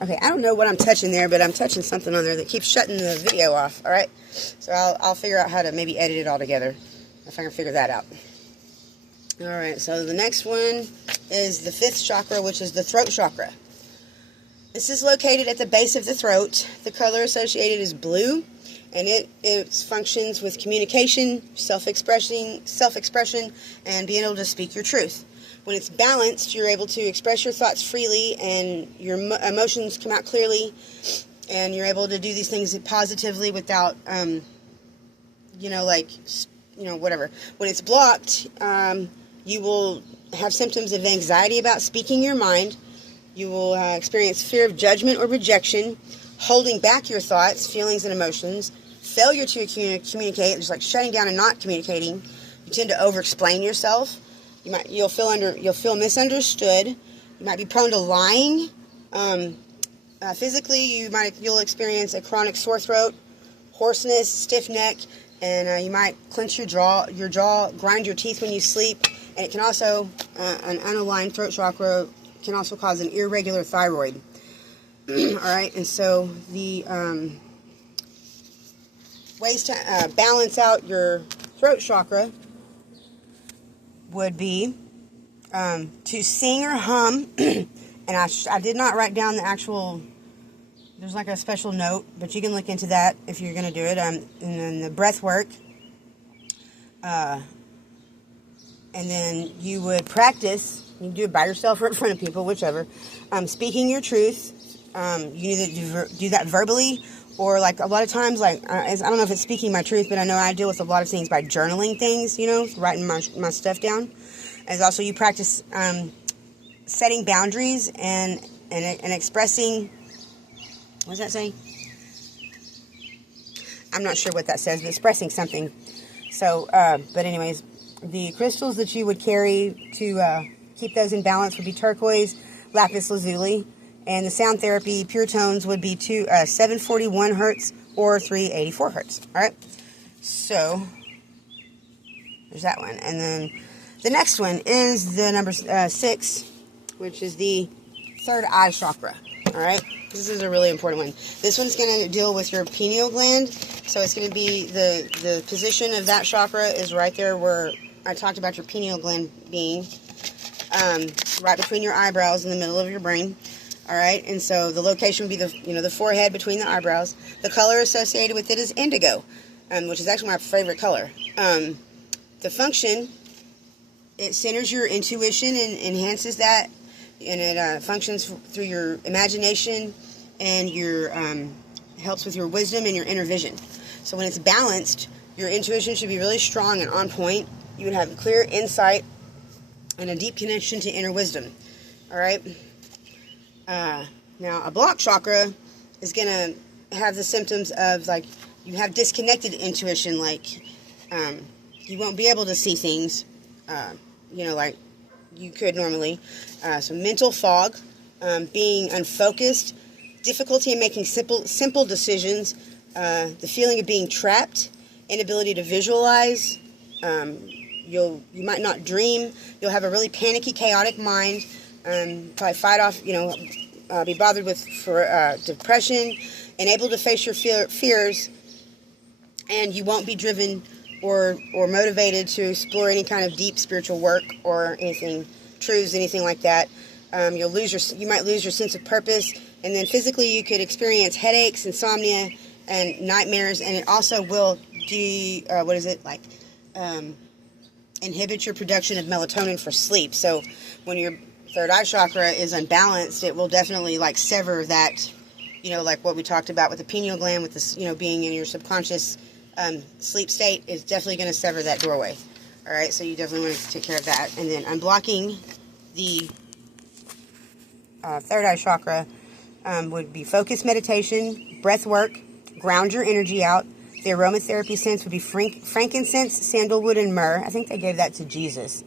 Okay, I don't know what I'm touching there, but I'm touching something on there that keeps shutting the video off, alright? So I'll figure out how to maybe edit it all together, if I can figure that out. Alright, so the next one is the 5th chakra, which is the throat chakra. This is located at the base of the throat. The color associated is blue, and it functions with communication, self-expression, and being able to speak your truth. When it's balanced, you're able to express your thoughts freely, and your emotions come out clearly, and you're able to do these things positively without, whatever. When it's blocked, you will have symptoms of anxiety about speaking your mind. You will experience fear of judgment or rejection, holding back your thoughts, feelings, and emotions, failure to communicate, just like shutting down and not communicating. You tend to over-explain yourself. You'll feel misunderstood. You might be prone to lying. Physically, you'll experience a chronic sore throat, hoarseness, stiff neck, and you might clench your jaw, grind your teeth when you sleep. And it can also, an unaligned throat chakra can also cause an irregular thyroid. All right, and so the ways to balance out your throat chakra would be to sing or hum, and I did not write down the actual, there's like a special note, but you can look into that if you're going to do it, and then the breath work, and then you would practice, you can do it by yourself or in front of people, whichever, speaking your truth. You either do that verbally, or like a lot of times, like I don't know if it's speaking my truth, but I know I deal with a lot of things by journaling things, writing my stuff down. As also you practice setting boundaries and expressing. What does that say? I'm not sure what that says, but expressing something. So, but anyways, the crystals that you would carry to keep those in balance would be turquoise, lapis lazuli. And the sound therapy pure tones would be 741 hertz or 384 hertz. All right. So there's that one. And then the next one is the number 6, which is the third eye chakra. All right. This is a really important one. This one's going to deal with your pineal gland. So it's going to be the position of that chakra is right there where I talked about your pineal gland being, right between your eyebrows in the middle of your brain. All right, and so the location would be the forehead between the eyebrows. The color associated with it is indigo, which is actually my favorite color. The function, it centers your intuition and enhances that, and it functions through your imagination and your helps with your wisdom and your inner vision. So when it's balanced, your intuition should be really strong and on point. You would have clear insight and a deep connection to inner wisdom. All right. Now, a blocked chakra is going to have the symptoms of, like, you have disconnected intuition, like, you won't be able to see things, like you could normally. So mental fog, being unfocused, difficulty in making simple decisions, the feeling of being trapped, inability to visualize, you might not dream, you'll have a really panicky, chaotic mind, probably fight off, be bothered with depression, and able to face your fears, and you won't be driven or motivated to explore any kind of deep spiritual work or anything, truths, anything like that. You might lose your sense of purpose, and then physically you could experience headaches, insomnia, and nightmares, and it also will inhibit your production of melatonin for sleep. So when your third eye chakra is unbalanced, it will definitely sever that, like what we talked about with the pineal gland, with this, being in your subconscious sleep state, is definitely going to sever that doorway. All right, so you definitely want to take care of that. And then unblocking the third eye chakra would be focused meditation, breath work, ground your energy out. The aromatherapy scents would be frankincense, sandalwood, and myrrh. I think they gave that to Jesus.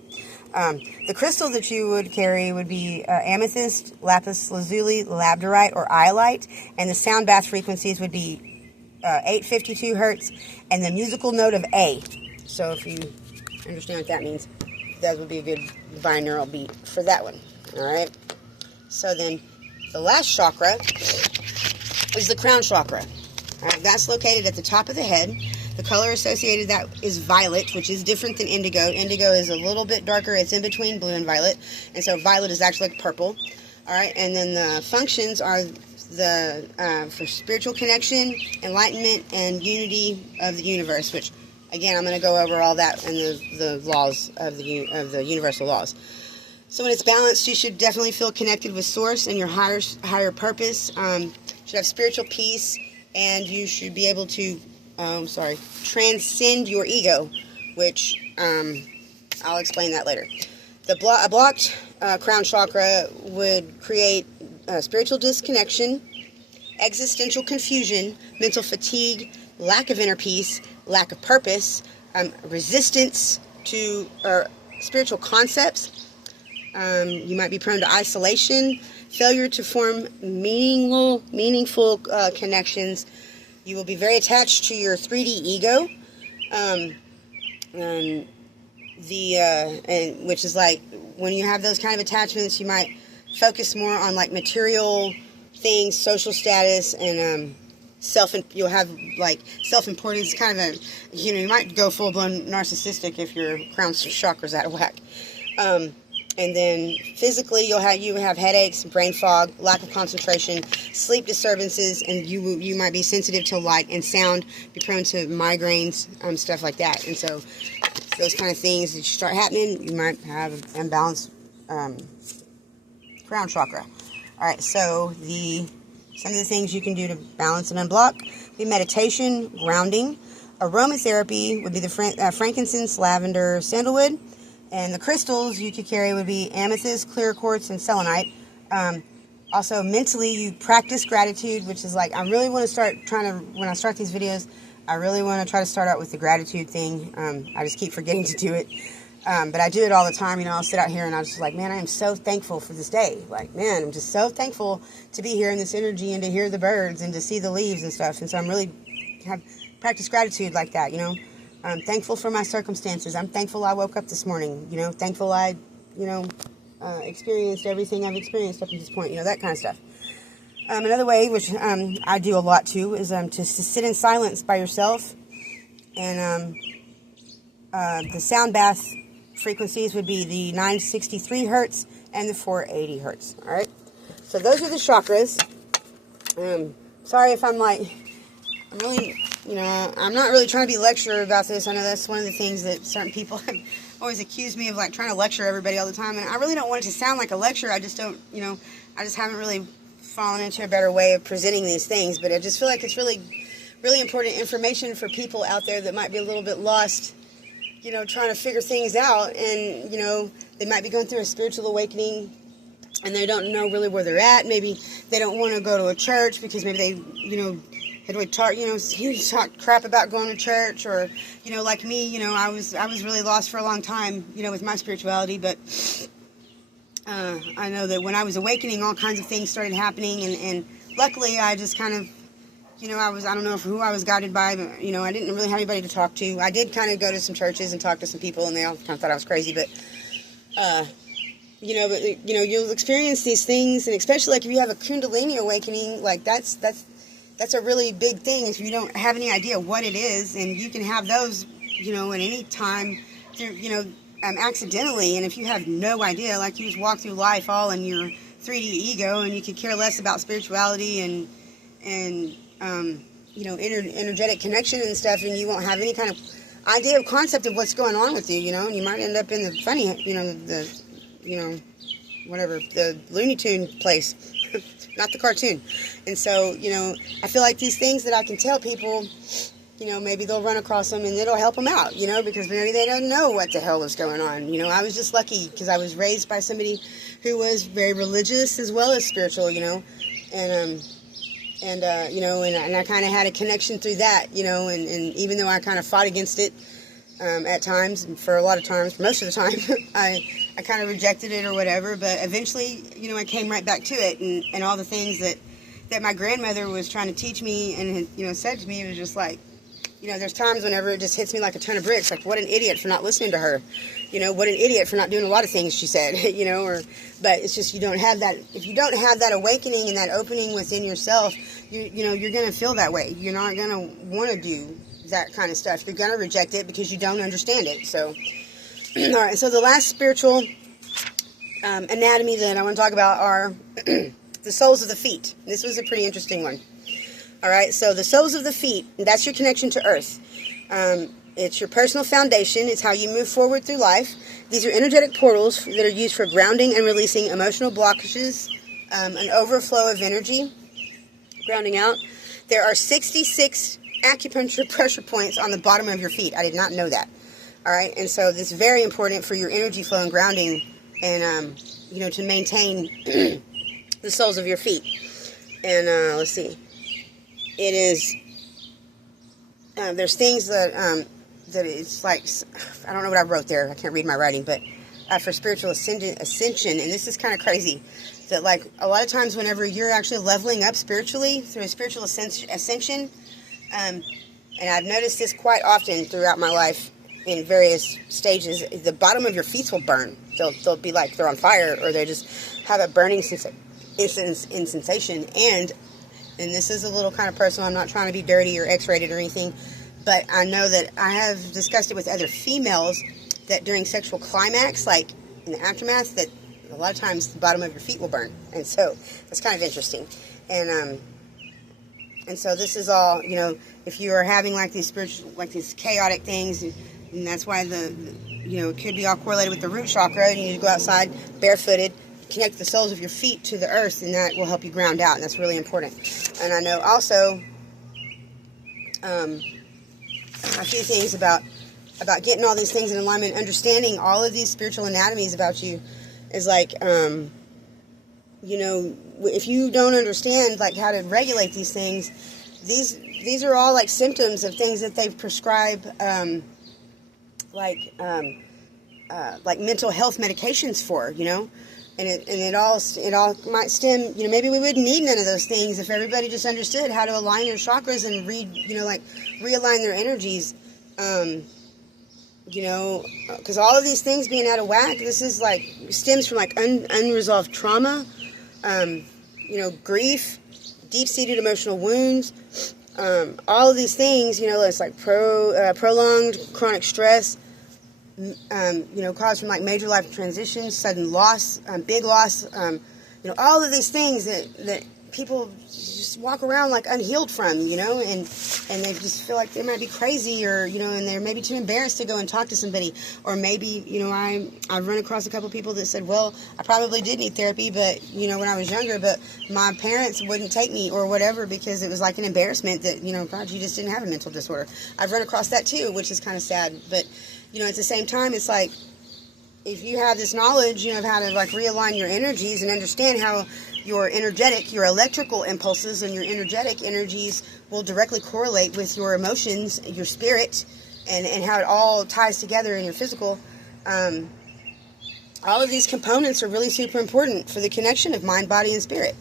The crystal that you would carry would be amethyst, lapis lazuli, labradorite, or iolite, and the sound bath frequencies would be 852 hertz, and the musical note of A. So if you understand what that means, that would be a good binaural beat for that one. All right. So then, The last chakra is the crown chakra. All right, that's located at the top of the head. The color associated that is violet, which is different than indigo. Indigo is a little bit darker. It's in between blue and violet. And so violet is actually like purple. All right, and then the functions are for spiritual connection, enlightenment, and unity of the universe, which, again, I'm going to go over all that in the laws of the universal laws. So when it's balanced, you should definitely feel connected with Source and your higher purpose. Should have spiritual peace, and you should be able to, transcend your ego, which I'll explain that later. A blocked crown chakra would create spiritual disconnection, existential confusion, mental fatigue, lack of inner peace, lack of purpose, resistance to spiritual concepts. You might be prone to isolation, failure to form meaningful connections. You will be very attached to your 3D ego, which is like when you have those kind of attachments, you might focus more on like material things, social status, and you'll have like self-importance. Kind of you might go full-blown narcissistic if your crown chakra's out of whack. And then physically, you have headaches, brain fog, lack of concentration, sleep disturbances, and you might be sensitive to light and sound, be prone to migraines, stuff like that. And so those kind of things that start happening, you might have imbalanced crown chakra. All right, so some of the things you can do to balance and unblock would be meditation, grounding. Aromatherapy would be the frankincense, lavender, sandalwood. And the crystals you could carry would be amethyst, clear quartz, and selenite. Also, mentally, you practice gratitude, which is like, I really want to when I start these videos, I really want to try to start out with the gratitude thing. I just keep forgetting to do it. But I do it all the time. I'll sit out here and I'm just like, man, I am so thankful for this day. Like, man, I'm just so thankful to be here in this energy and to hear the birds and to see the leaves and stuff. And so I'm really practice gratitude like that, I'm thankful for my circumstances. I'm thankful I woke up this morning. Thankful I, experienced everything I've experienced up to this point. That kind of stuff. Another way, which I do a lot too, is to sit in silence by yourself. And the sound bath frequencies would be the 963 hertz and the 480 hertz. All right. So those are the chakras. Sorry if I'm really. I'm not really trying to be a lecturer about this. I know that's one of the things that certain people have always accused me of, like trying to lecture everybody all the time. And I really don't want it to sound like a lecture. I just don't, I just haven't really fallen into a better way of presenting these things. But I just feel like it's really, really important information for people out there that might be a little bit lost, trying to figure things out. And, they might be going through a spiritual awakening and they don't know really where they're at. Maybe they don't want to go to a church because maybe they, had we talk crap about going to church, or like me, I was really lost for a long time, with my spirituality. But I know that when I was awakening, all kinds of things started happening, and luckily I just kind of, I don't know who I was guided by, but I didn't really have anybody to talk to. I did kind of go to some churches and talk to some people, and they all kind of thought I was crazy, but you'll experience these things, and especially like if you have a Kundalini awakening, like that's a really big thing if you don't have any idea what it is, and you can have those, at any time, accidentally, and if you have no idea, like you just walk through life all in your 3D ego, and you could care less about spirituality and energetic connection and stuff, and you won't have any kind of idea or concept of what's going on with you, and you might end up in the funny, the Looney Tune place. Not the cartoon. And so, I feel like these things that I can tell people, maybe they'll run across them and it'll help them out, because maybe they don't know what the hell is going on. I was just lucky because I was raised by somebody who was very religious as well as spiritual, and I kind of had a connection through that, and even though I kind of fought against it at times, and for a lot of times, most of the time, I kind of rejected it or whatever, but eventually, I came right back to it, and all the things that my grandmother was trying to teach me and, said to me, it was just like, you know, there's times whenever it just hits me like a ton of bricks, like, what an idiot for not listening to her, you know, what an idiot for not doing a lot of things she said, you know, but it's just, you don't have that, if you don't have that awakening and that opening within yourself, you know, you're going to feel that way. You're not going to want to do that kind of stuff. You're going to reject it because you don't understand it. So, all right, so the last spiritual anatomy that I want to talk about are the soles of the feet. This was a pretty interesting one. All right, so the soles of the feet, that's your connection to earth. It's your personal foundation. It's how you move forward through life. These are energetic portals that are used for grounding and releasing emotional blockages, an overflow of energy, grounding out. There are 66 acupuncture pressure points on the bottom of your feet. I did not know that. All right, and so this is very important for your energy flow and grounding, and you know, to maintain the soles of your feet. And let's see. It is, there's things that it's like, I don't know what I wrote there. I can't read my writing, but for spiritual ascension, and this is kind of crazy, that like a lot of times whenever you're actually leveling up spiritually through a spiritual ascension, and I've noticed this quite often throughout my life in various stages, the bottom of your feet will burn. They'll be like they're on fire, or they just have a burning sensation, and this is a little kind of personal. I'm not trying to be dirty or X-rated or anything, but I know that I have discussed it with other females that during sexual climax, like in the aftermath, that a lot of times the bottom of your feet will burn. And so that's kind of interesting. And so this is all, you know, if you are having like these spiritual, like these chaotic things, and that's why you know, it could be all correlated with the root chakra. You need to go outside barefooted, connect the soles of your feet to the earth, and that will help you ground out, and that's really important. And I know also a few things about getting all these things in alignment, understanding all of these spiritual anatomies about you is like, you know, if you don't understand like how to regulate these things, these are all like symptoms of things that they've prescribed, like mental health medications for, you know. And it all might stem, you know, maybe we wouldn't need none of those things if everybody just understood how to align their chakras and realign their energies, you know, because all of these things being out of whack, this is like, stems from like unresolved trauma, you know, grief, deep-seated emotional wounds, all of these things, you know, it's like prolonged chronic stress, you know, caused from like major life transitions, sudden loss, big loss, you know, all of these things that people just walk around like unhealed from, you know, and they just feel like they might be crazy, or, you know, and they're maybe too embarrassed to go and talk to somebody. Or maybe, you know, I've run across a couple people that said, well, I probably did need therapy, but, you know, when I was younger, but my parents wouldn't take me or whatever because it was like an embarrassment that, you know, God, you just didn't have a mental disorder. I've run across that too, which is kind of sad. But, you know, at the same time, it's like, if you have this knowledge, you know, of how to like realign your energies and understand how your electrical impulses and your energetic energies will directly correlate with your emotions, your spirit, and how it all ties together in your physical. All of these components are really super important for the connection of mind, body, and spirit.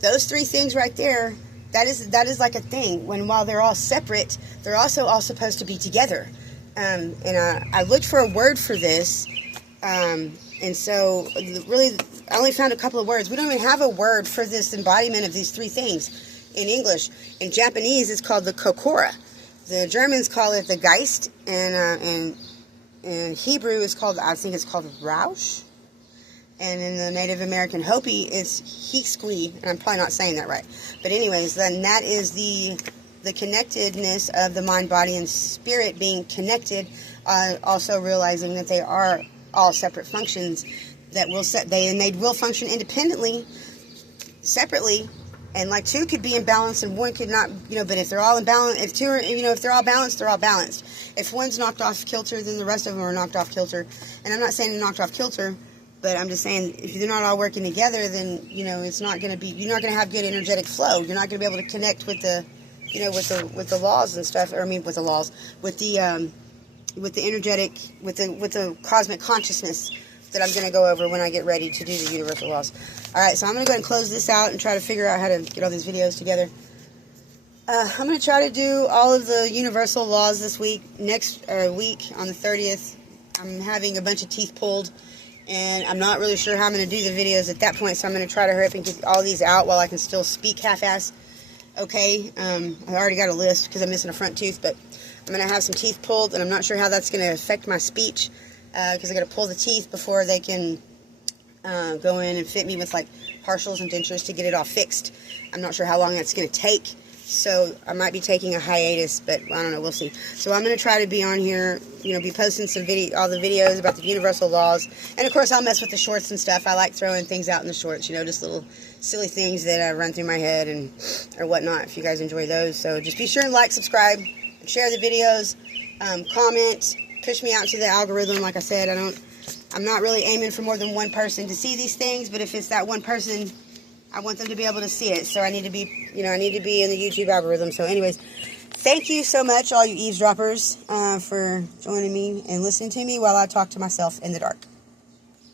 Those three things right there, that is like a thing. While they're all separate, they're also all supposed to be together. And I looked for a word for this, and so really I only found a couple of words. We don't even have a word for this embodiment of these three things in English. In Japanese, it's called the kokora. The Germans call it the Geist, and in Hebrew, I think it's called Rausch. And in the Native American Hopi, it's Hiksqui, and I'm probably not saying that right. But anyways, then that is the connectedness of the mind, body, and spirit being connected, also realizing that they are all separate functions that they will function independently, separately, and like two could be in balance and one could not, you know, but if they're all in balance, if two are, you know, if they're all balanced, they're all balanced. If one's knocked off kilter, then the rest of them are knocked off kilter. And I'm not saying they're knocked off kilter, but I'm just saying if they're not all working together, then, you know, it's not going to be, you're not going to have good energetic flow. You're not going to be able to connect with the, you know, with the laws and stuff, or I mean with the laws, with the energetic, with the cosmic consciousness that I'm going to go over when I get ready to do the universal laws. All right, so I'm going to go ahead and close this out and try to figure out how to get all these videos together. I'm going to try to do all of the universal laws this week. Next week, on the 30th, I'm having a bunch of teeth pulled, and I'm not really sure how I'm going to do the videos at that point, so I'm going to try to hurry up and get all these out while I can still speak half-ass. Okay, I already got a list because I'm missing a front tooth, but I'm going to have some teeth pulled, and I'm not sure how that's going to affect my speech, because I got to pull the teeth before they can go in and fit me with like partials and dentures to get it all fixed. I'm not sure how long that's going to take. So I might be taking a hiatus, but I don't know, we'll see. So I'm going to try to be on here, you know, be posting some all the videos about the universal laws. And of course I'll mess with the shorts and stuff. I like throwing things out in the shorts, you know, just little silly things that run through my head and or whatnot, if you guys enjoy those. So just be sure and like, subscribe, share the videos, comment, push me out to the algorithm. Like I said, I'm not really aiming for more than one person to see these things, but if it's that one person, I want them to be able to see it, so I need to be, you know, I need to be in the YouTube algorithm. So anyways, thank you so much, all you eavesdroppers, for joining me and listening to me while I talk to myself in the dark.